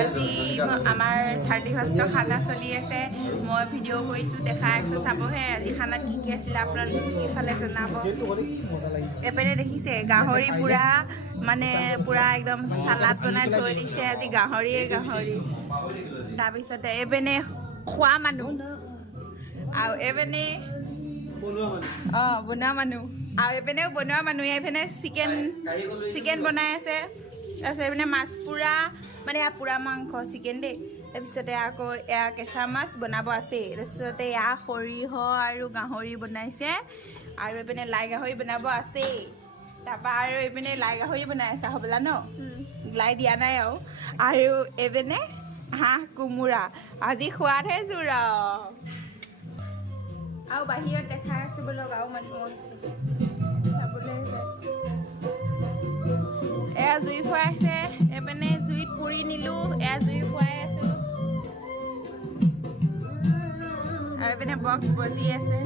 আজি আমাৰ 31st খানা চলি আছে মই ভিডিঅ' কৰিছোঁ দেখাই আছোঁ চাবহে আজি খানাত কি কি আছিলে আপোনালোকে কি কি খালে জনাব এপিনে দেখিছে গাহৰি পুৰা মানে পুৰা একদম চালাড বনাই থৈ দিছে আজি গাহৰিয়ে গাহৰি তাৰপিছতে এপিনে খোৱা মানুহ আৰু এপিনে বনোৱা মানুহ আৰু এপিনেও বনোৱা মানুহ এইপিনে চিকেন বনাই আছে তাৰপিছত এইপিনে মাছ পুৰা মানে এয়া পুৰা মাংস চিকেন দেই তাৰপিছতে আকৌ এয়া কেঁচা মাছ বনাব আছেই তাৰপিছতে এয়া সৰিয়হ আৰু গাহৰি বনাইছে আৰু এইপিনে লাই গাহৰি বনাব আছেই তাৰপৰা আৰু এইপিনে লাই গাহৰি বনাই আছে হ'বলা ন লাই দিয়া নাই আৰু এইপিনে হাঁহ কোমোৰা আজি খোৱাতহে জোৰ আৰু বাহিৰত দেখাই আছোঁ বোলক আৰু মানুহ চাবলৈ এয়া জুই খুৱাই আছে এপিনে জুইত পুৰি নিলোঁ এয়া জুই খুৱাই আছোঁ আৰু এইপিনে বক্স বজি আছে